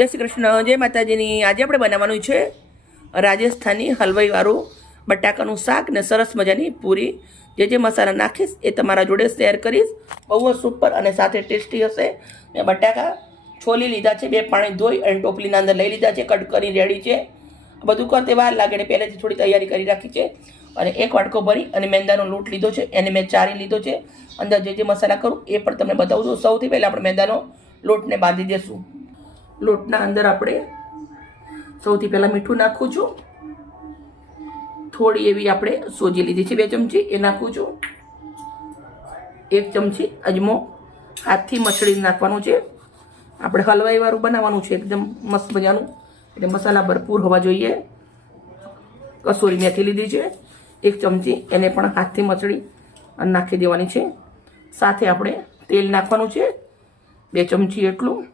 જય શ્રી કૃષ્ણ, જય માતાજીની. આજે આપણે બનાવવાનું છે રાજસ્થાની હલવાઈવાળું બટાકાનું શાક ને સરસ મજાની પૂરી. જે જે મસાલા નાખીશ એ તમારા જોડે શેર કરીશ. બહુ જ સુપર અને સાથે ટેસ્ટી હશે. ને બટાકા છોલી લીધા છે, બે પાણી ધોઈ અને ટોપલીના અંદર લઈ લીધા છે, કટ કરી રેડી છે. બધું કરતે વાર લાગે ને પહેલેથી થોડી તૈયારી કરી રાખી છે. અને એક વાટકો ભરી અને મેંદાનો લૂંટ લીધો છે, એને મેં ચારી લીધો છે. અંદર જે જે મસાલા કરું એ પણ તમને બતાવું છું. સૌથી પહેલાં આપણે મેંદાનો લોટને બાંધી દેશું. લોટના અંદર આપણે સૌથી પહેલાં મીઠું નાખું છું. થોડી એવી આપણે સોજી લીધી છે બે ચમચી, એ નાખું છું. એક ચમચી અજમો હાથથી મછળી નાખવાનું છે. આપણે હલવાઈવાળું બનાવવાનું છે, એકદમ મસ્ત મજાનું. એટલે મસાલા ભરપૂર હોવા જોઈએ. કસૂરી મેથી લીધી છે. એક ચમચી એને પણ હાથથી મચડી નાખી દેવાની છે. સાથે આપણે તેલ નાખવાનું છે. બે ચમચી એટલું.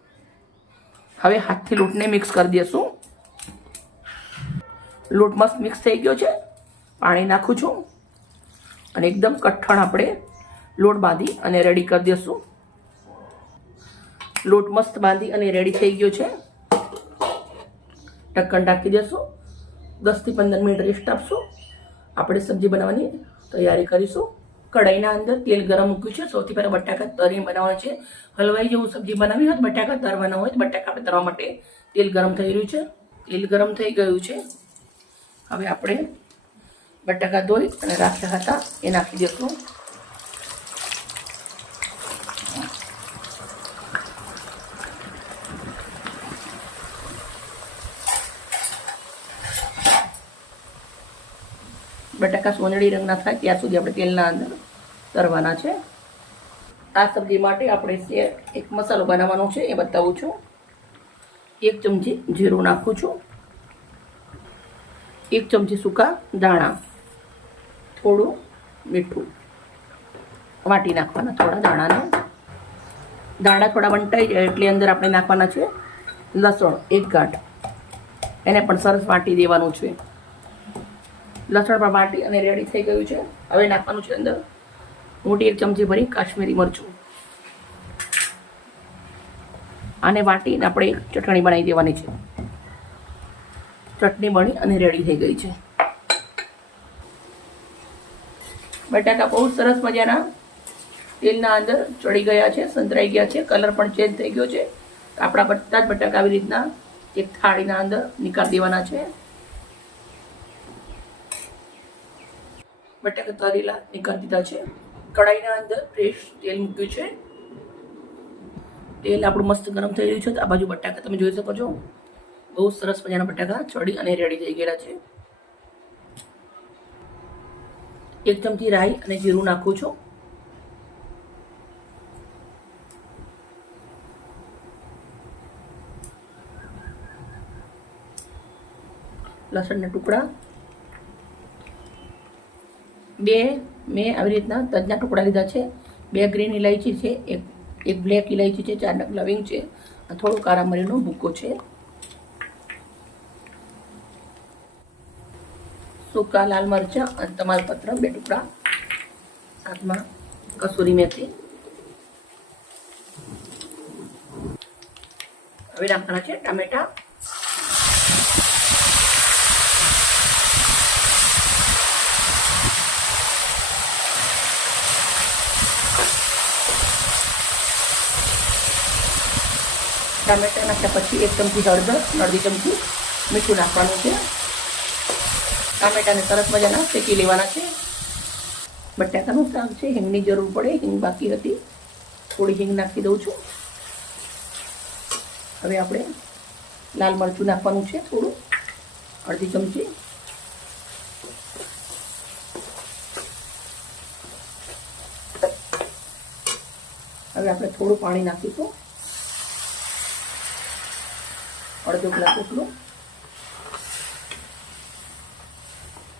હવે હાથથી લોટને મિક્સ કરી દઈશું લોટ મસ્ત મિક્સ થઈ ગયો છે. પાણી નાખું છું. અને એકદમ કઠણ આપણે લોટ બાંધી અને રેડી કરી દઈશું લોટ મસ્ત બાંધી અને રેડી થઈ ગયો છે. ઢક્કણ ઢાંકી દેશું. દસથી પંદર મિનિટ રેસ્ટ આપશું. આપણે સબ્જી બનાવવાની તૈયારી કરીશું. કઢાઈના અંદર તેલ ગરમ મૂક્યું છે. સૌથી પહેલાં બટાકા તરી બનાવવાના છે. હલવાઈ જેવું સબ્જી બનાવી હોય બટાકા તરવાના હોય તો બટાકા આપણે તરવા માટે તેલ ગરમ થઈ રહ્યું છે. તેલ ગરમ થઈ ગયું છે. હવે આપણે બટાકા ધોઈ અને રાખ્યા હતા એ નાખી દઈશું બટાકા સોનેરી રંગના થાય ત્યાં સુધી આપણે તેલના અંદર તરવાના છે. આ સબ્જી માટે આપણે એક મસાલો બનાવવાનો છે, એ બતાવું છું. એક ચમચી જીરું નાખું છું. એક ચમચી સૂકા દાણા થોડું મીઠું. વાટી નાખવાના થોડા દાણાને દાણા થોડા વંટાઈ જાય એટલે અંદર આપણે નાખવાના છે લસણ એક ગાંઠ. એને પણ સરસ વાટી દેવાનું છે. લસણ પણ વાટી અને રેડી થઈ ગયું છે. હવે નાખવાનું છે અંદર. મોટી એક ચમચી ભરી કાશ્મીરી મરચું. આને વાટીને આપણે ચટણી બનાવી દેવાની છે. ચટણી બની અને રેડી થઈ ગઈ છે. બટાકા બહુ સરસ મજાના તેલના અંદર ચડી ગયા છે, સંતરાઈ ગયા છે. કલર પણ ચેન્જ થઈ ગયો છે. આપણા બધા જ બટાકા આવી રીતના એક થાળીના અંદર નીકાળી દેવાના છે. બટાકા તરેલા નીકળી દીધા છે. કઢાઈના અંદર ફ્રેશ તેલ મૂક્યું છે. તેલ આપણું મસ્ત ગરમ થઈ રહ્યું છે. આ બાજુ બટાકા તમે જોઈ શકો છો. બહુ સરસ મજાના બટાકા ચડી અને રેડી થઈ ગયેલા છે. એક ચમચી રાઈ અને જીરું નાખું છું. લસણના ટુકડા બે, મેં આવી રીતના તજના ટુકડા લીધા છે. બે ગ્રીન ઇલાયચી છે, એક એક બ્લેક ઇલાયચી છે, ચાર નગ લવિંગ છે થોડું કારા મરીનો ભૂકો છે. સૂકા લાલ મરચાં અને તમાલપત્ર બે ટુકડા સાથમાં કસૂરી મેથી. હવે નાખવાના છે ટામેટા. ટામેટા નાખ્યા પછી એક ચમચી હળદર, અડધી ચમચી મીઠું નાખવાનું છે. ટામેટાને સરસ મજાના શેકી લેવાના છે. બટાકાનું શાક છે, હિંગની જરૂર પડે, હિંગ બાકી હતી. થોડી હિંગ નાખી દઉં છું. હવે આપણે લાલ મરચું નાખવાનું છે થોડું, અડધી ચમચી. હવે આપણે થોડું પાણી નાખીશું. અડધો ગ્લાસ એટલું.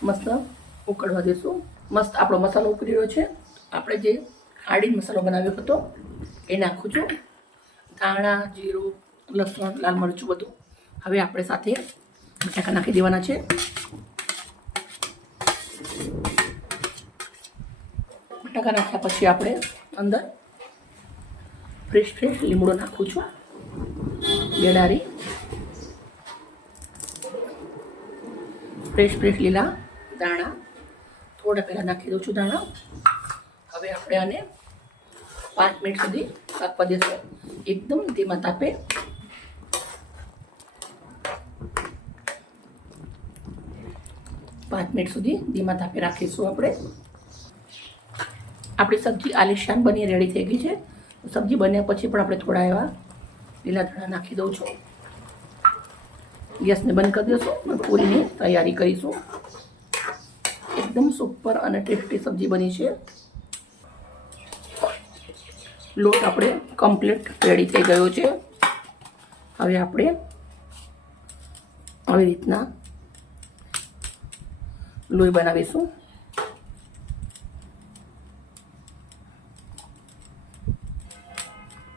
મસ્ત ઉકળવા દેશું. મસ્ત આપણો મસાલો ઉકળી રહ્યો છે. આપણે જે ખાડી મસાલો બનાવ્યો હતો, એ નાખું છું. ધાણા, જીરું, લસણ, લાલ મરચું બધું હવે આપણે સાથે બટાકા નાખી દેવાના છે. બટાકા નાખ્યા પછી આપણે અંદર ફ્રેશ ફ્રેશ લીમડો નાખું છું. બેડારી. ફ્રેશ ફ્રેશ લીલા દાણા થોડા પહેલાં નાખી દઉં છું દાણા હવે આપણે આને પાંચ મિનિટ સુધી પાકવા દેશું એકદમ ધીમા તાપે પાંચ મિનિટ સુધી ધીમા તાપે રાખીશું આપણે. આપણી સબ્જી આલિશાન બની રેડી થઈ ગઈ છે. સબ્જી બન્યા પછી પણ આપણે થોડા એવા લીલા દાણા નાખી દઉં છું. ગેસને બંધ કરી દઈશું પૂરીની તૈયારી કરીશું. એકદમ સુપર અને ટેસ્ટી સબ્જી બની છે. લોટ આપણે કમ્પ્લીટ રેડી થઈ ગયો છે. હવે આપણે આવી રીતના લોહી બનાવીશું.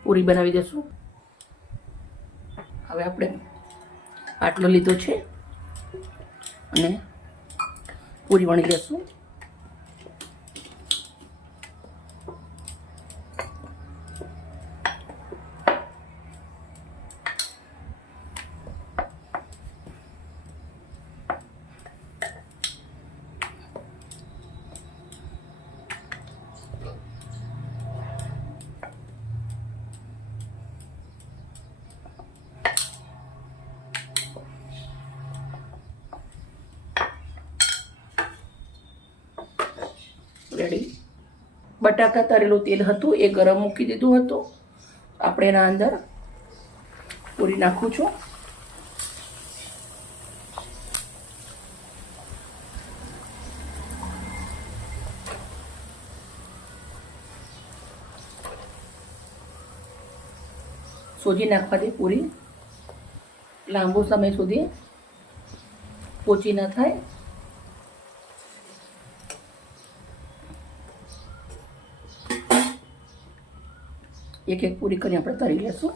પૂરી બનાવી દઈશું હવે આપણે આટલો લીધો છે. અને પૂરી વણી લેશું રેડી બટાકા તરેલું તેલ હતું, એ ગરમ મૂકી દીધું હતું. આપણે એના અંદર પૂરી નાખું છું. સોજી નાખવાથી પૂરી લાંબો સમય સુધી પોચી ન થાય. એક એક પૂરી કરી આપણે તળી લેશું.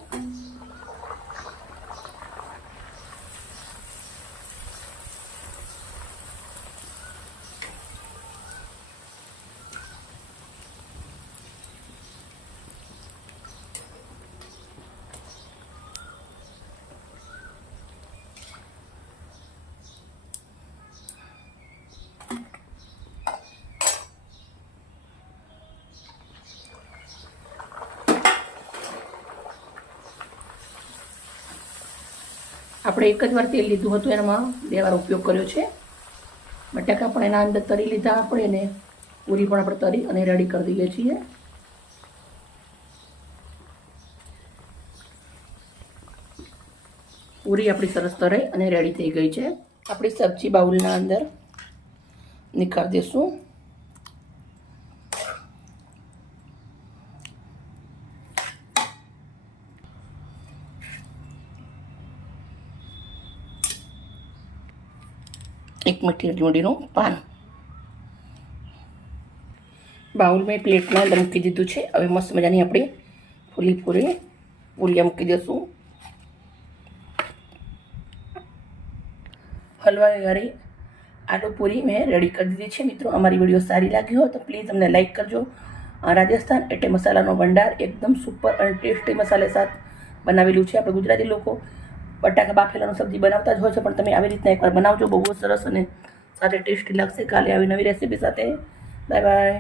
આપણે એક જ વાર તેલ લીધું હતું એમાં બે વાર ઉપયોગ કર્યો છે. બટાકા પણ એના અંદર તરી લીધા આપણે એને પૂરી પણ આપણે તરી અને રેડી કરી દઈએ છીએ. પૂરી આપણી સરસ તરાઈ અને રેડી થઈ ગઈ છે. આપણી સબ્જી બાઉલના અંદર નિખાર દઈશું એક મીઠી લીમડીનું પાન. બાઉલ મેં પ્લેટમાં અંદર મૂકી દીધું છે. હવે મસ્ત મજાની આપણે ફૂલી ફૂલી પૂરિયા મૂકી દઈશું હલવા વાળી આલુ પૂરી મેં રેડી કરી દીધી છે. મિત્રો, અમારી વીડિયો સારી લાગી હોય તો પ્લીઝ અમને લાઇક કરજો. રાજસ્થાન એટલે મસાલાનો ભંડાર એકદમ સુપર અને ટેસ્ટી મસાલે સાથ બનાવેલું છે. આપણે ગુજરાતી લોકો બટાકા બાફેલાનું સબ્જી બનાવતા જ હોય છે, પણ તમે આવી રીતના એકવાર બનાવજો. બહુ સરસ અને સાથે ટેસ્ટી લાગશે. કાલે આવી નવી રેસીપી સાથે. Bye bye.